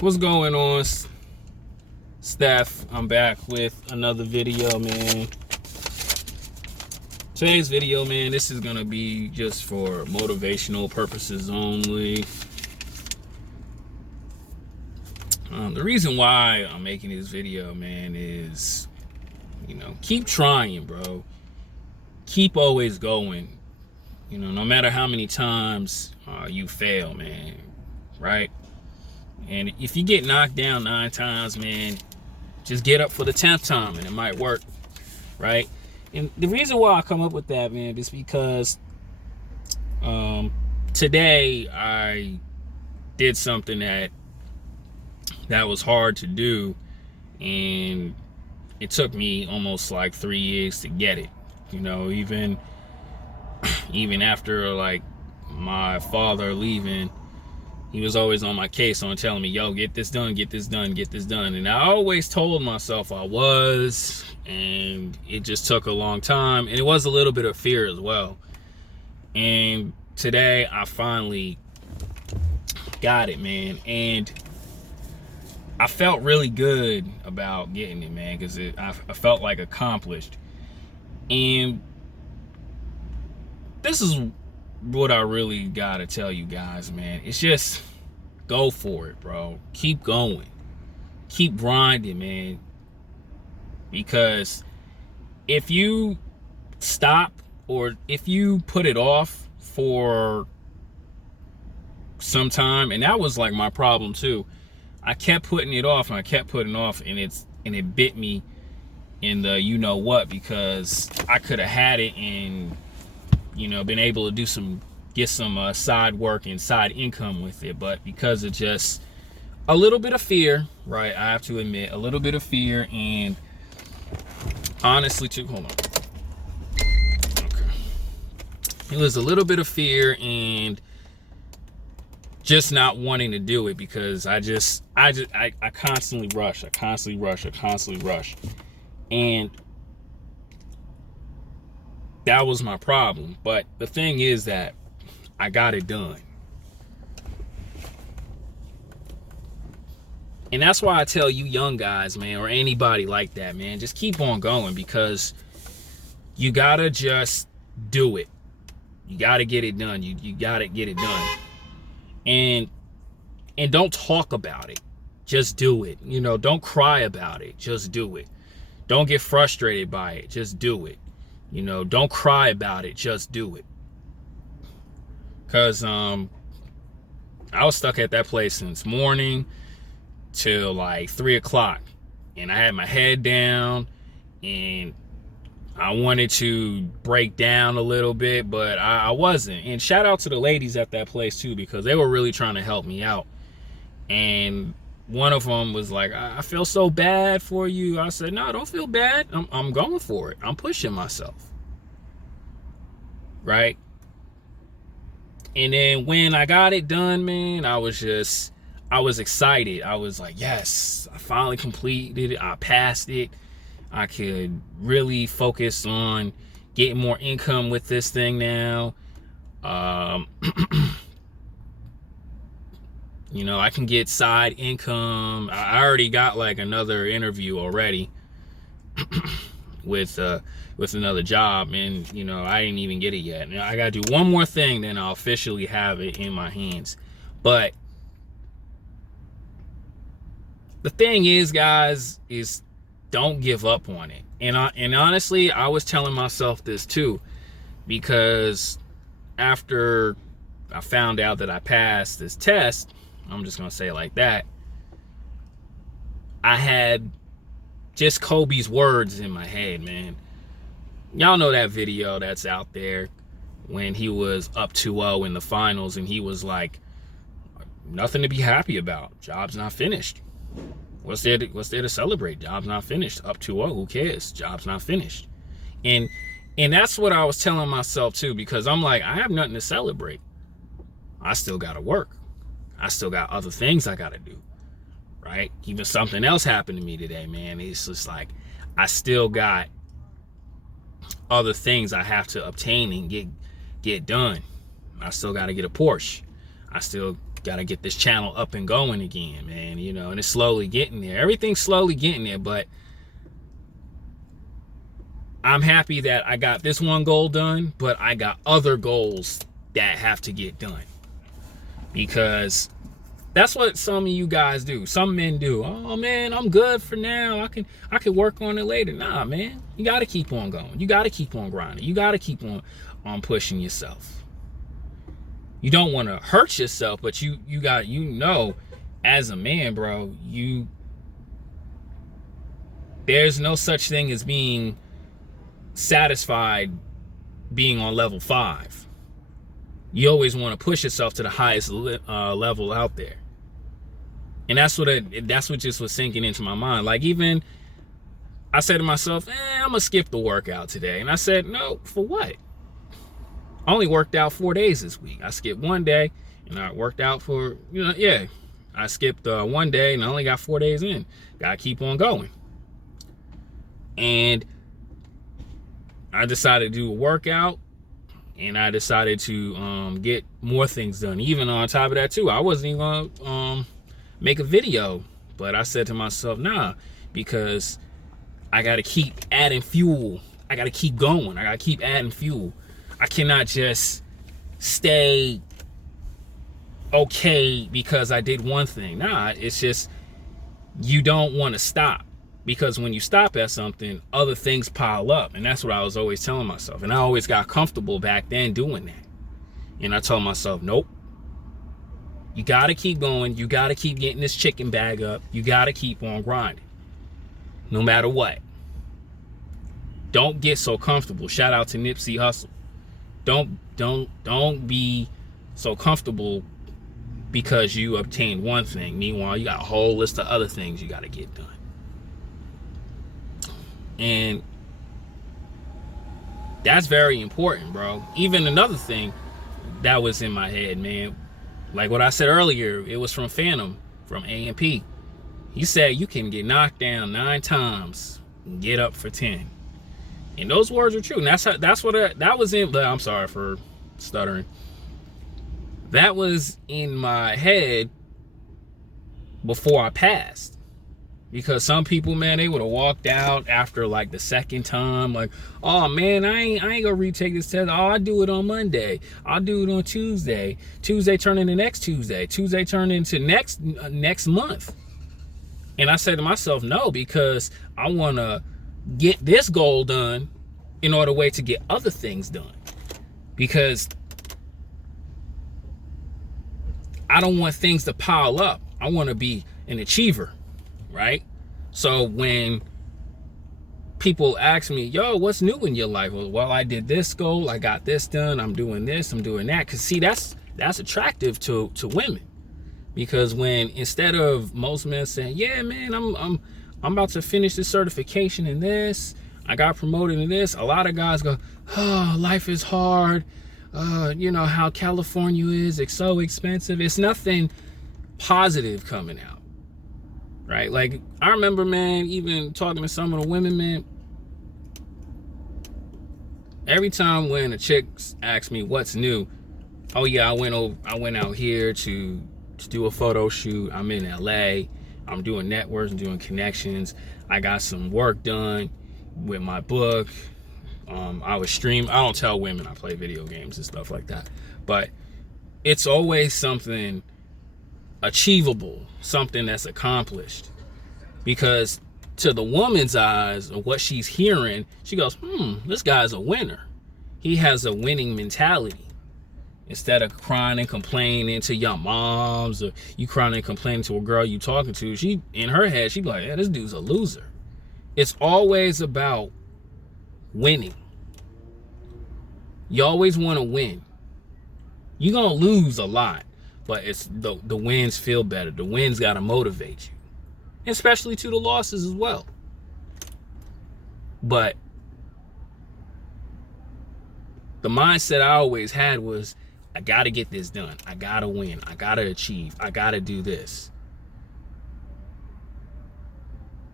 What's going on, Steph? I'm back with another video, man. Today's video, man, this is gonna be just for motivational purposes only. The reason why I'm making this video, man, is, keep trying, bro. Keep always going. No matter how many times you fail, man, right? And if you get knocked down 9 times, man, just get up for the 10th time and it might work, right? And the reason why I come up with that, man, is because today I did something that was hard to do, and it took me almost like 3 years to get it. Even after like my father leaving, he was always on my case on telling me, yo, get this done, get this done, get this done. And I always told myself I was, and it just took a long time. And it was a little bit of fear as well. And today I finally got it, man. And I felt really good about getting it, man, because I felt like accomplished. And this is what I really gotta tell you guys, man. It's just go for it, bro. Keep going. Keep grinding, man. Because if you stop, or if you put it off for some time, and that was like my problem too. I kept putting it off and I kept putting it off, and it bit me in the what, because I could have had it and been able to get some side work and side income with it. But because of just a little bit of fear, right? I have to admit, a little bit of fear, and honestly too, hold on. Okay. It was a little bit of fear and just not wanting to do it, because I constantly rush. And that was my problem. But the thing is that I got it done. And that's why I tell you young guys, man, or anybody like that, man, just keep on going, because you gotta just do it. You gotta get it done. You gotta get it done. And don't talk about it. Just do it. Don't cry about it. Just do it. Don't get frustrated by it. Just do it. Don't cry about it. Just do it. Because I was stuck at that place since morning till like 3 o'clock. And I had my head down, and I wanted to break down a little bit, but I wasn't. And shout out to the ladies at that place too, because they were really trying to help me out. And one of them was like, I feel so bad for you. I said, no, don't feel bad. I'm going for it. I'm pushing myself. Right? And then when I got it done, man, I was excited. I was like, yes, I finally completed it. I passed it. I could really focus on getting more income with this thing now. I can get side income. I already got like another interview already with another job, and I didn't even get it yet. Now I gotta do one more thing, then I'll officially have it in my hands. But the thing is, guys, is don't give up on it. And honestly, I was telling myself this too, because after I found out that I passed this test, I'm just gonna say it like that, I had just Kobe's words in my head, man. Y'all know that video that's out there when he was up 2-0 in the finals, and he was like, nothing to be happy about. Job's not finished. What's there to celebrate? Job's not finished. Up 2-0, who cares? Job's not finished. And that's what I was telling myself too, because I'm like, I have nothing to celebrate. I still gotta work. I still got other things I gotta do. Right? Even something else happened to me today, man. It's just like, I still got other things I have to obtain and get done. I still got to get a Porsche. I still gotta get this channel up and going again, man, you know, and it's slowly getting there. Everything's slowly getting there, but I'm happy that I got this one goal done, but I got other goals that have to get done. Because that's what some of you guys do. Some men do. Oh man, I'm good for now. I can work on it later. Nah, man. You gotta keep on going. You gotta keep on grinding. You gotta keep on pushing yourself. You don't want to hurt yourself, but you know, as a man, bro, there's no such thing as being satisfied being on level 5. You always want to push yourself to the highest level out there. And that's what just was sinking into my mind. Like, even I said to myself, I'm gonna skip the workout today. And I said, no, for what? I only worked out 4 days this week. I skipped 1 day and I worked out for, I skipped 1 day and I only got 4 days in. Gotta keep on going. And I decided to do a workout, and I decided to get more things done. Even on top of that too, I wasn't even gonna make a video, but I said to myself, nah, because I gotta keep adding fuel. I gotta keep going. I gotta keep adding fuel. I cannot just stay okay because I did one thing. Nah, it's just, you don't want to stop. Because when you stop at something, other things pile up. And that's what I was always telling myself. And I always got comfortable back then doing that. And I told myself, nope. You got to keep going. You got to keep getting this chicken bag up. You got to keep on grinding. No matter what. Don't get so comfortable. Shout out to Nipsey Hussle. Don't be so comfortable because you obtained one thing. Meanwhile, you got a whole list of other things you got to get done. And that's very important, bro. Even another thing that was in my head, man, like what I said earlier, it was from Phantom, from AMP. He said you can get knocked down 9 times and get up for 10. And those words are true. And that was in, I'm sorry for stuttering. That was in my head before I passed. Because some people, man, they would have walked out after like the second time, like, oh man, I ain't gonna retake this test. Oh, I'll do it on Monday. I'll do it on Tuesday. Tuesday turn into next Tuesday. Tuesday turn into next month. And I said to myself, no, because I wanna get this goal done in order to get other things done. Because I don't want things to pile up. I wanna be an achiever. Right? So when people ask me, yo, what's new in your life? Well, I did this goal, I got this done, I'm doing this, I'm doing that. Because see, that's attractive to women. Because when, instead of most men saying, yeah, man, I'm about to finish this certification in this, I got promoted in this, a lot of guys go, oh, life is hard. You know how California is, it's so expensive. It's nothing positive coming out. Right? Like, I remember, man, even talking to some of the women, man, every time when a chick asks me what's new, oh yeah, I went out here to do a photo shoot. I'm in LA. I'm doing networks, I'm doing connections. I got some work done with my book. I was stream. I don't tell women I play video games and stuff like that. But it's always something achievable, something that's accomplished, because to the woman's eyes of what she's hearing, she goes, this guy's a winner. He has a winning mentality. Instead of crying and complaining to your moms, or you crying and complaining to a girl you talking to, she, in her head, she be like, yeah, this dude's a loser. It's always about winning. You always want to win. You're gonna lose a lot, but it's the wins feel better. The wins gotta motivate you, especially to the losses as well. But the mindset I always had was, I gotta get this done. I gotta win. I gotta achieve. I gotta do this.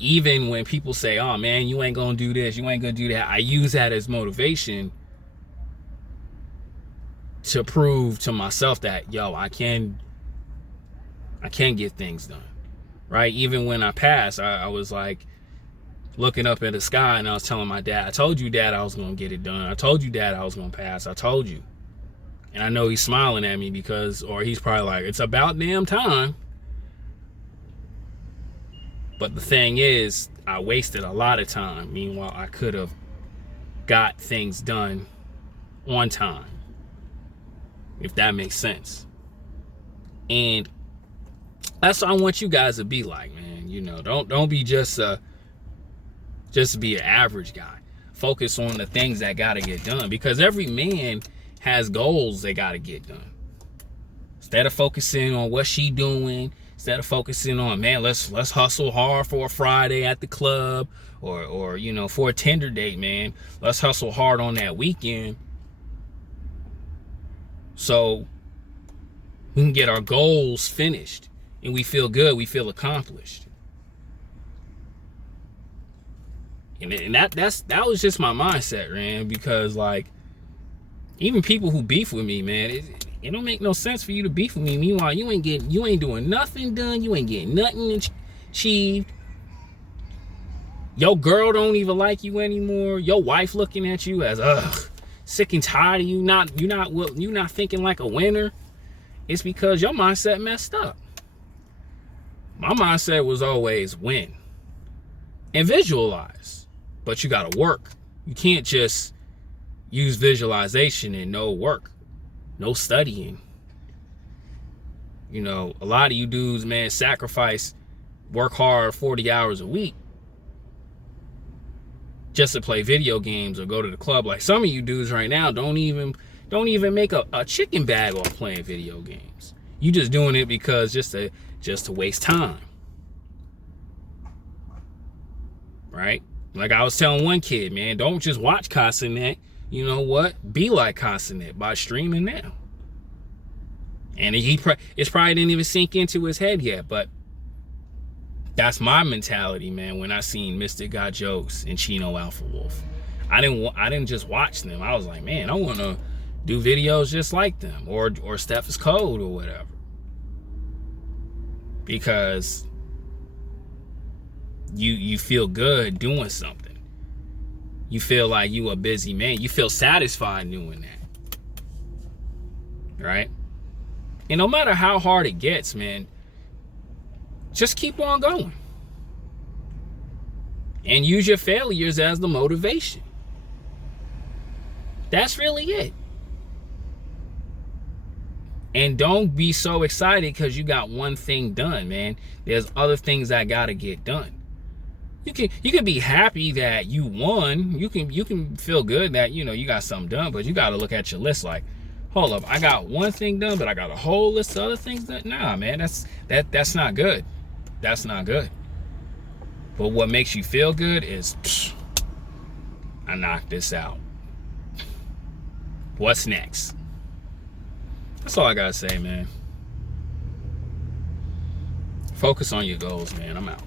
Even when people say, oh man, you ain't gonna do this, you ain't gonna do that, I use that as motivation to prove to myself that, yo, I can get things done, right? Even when I passed, I was like looking up at the sky, and I was telling my dad, I told you, Dad, I was going to get it done. I told you, Dad, I was going to pass. I told you. And I know he's smiling at me because, or he's probably like, it's about damn time. But the thing is, I wasted a lot of time. Meanwhile, I could have got things done on time, if that makes sense. And that's what I want you guys to be like, man. You know, don't be just be an average guy. Focus on the things that gotta get done, because every man has goals they gotta get done. Instead of focusing on what she doing, instead of focusing on, man, let's hustle hard for a Friday at the club, or you know, for a Tinder date, man, let's hustle hard on that weekend so we can get our goals finished and we feel good, we feel accomplished. And that was just my mindset, man, because like, even people who beef with me, man, it don't make no sense for you to beef with me. Meanwhile, you ain't doing nothing done. You ain't getting nothing achieved. Your girl don't even like you anymore. Your wife looking at you as sick and tired of you. You're not thinking like a winner. It's because your mindset messed up. My mindset was always win and visualize, but you gotta work. You can't just use visualization and no work, no studying. You know, a lot of you dudes, man, sacrifice, work hard 40 hours a week just to play video games or go to the club. Like some of you dudes right now don't even make a chicken bag off playing video games. You just doing it because just to waste time. Right? Like I was telling one kid, man, don't just watch Consonant. You know what? Be like Consonant by streaming now. And it's probably didn't even sink into his head yet, but that's my mentality, man. When I seen Mystic Got Jokes and Chino Alpha Wolf, I didn't just watch them. I was like, man, I want to do videos just like them, or Steph's Code or whatever, because you feel good doing something. You feel like you a busy man. You feel satisfied doing that, right? And no matter how hard it gets, man, just keep on going. And use your failures as the motivation. That's really it. And don't be so excited because you got one thing done, man. There's other things that gotta get done. You can be happy that you won. You can feel good that, you know, you got something done, but you gotta look at your list like, hold up, I got one thing done, but I got a whole list of other things done. Nah, man, that's not good. That's not good. But what makes you feel good is, I knocked this out. What's next? That's all I gotta say, man. Focus on your goals, man. I'm out.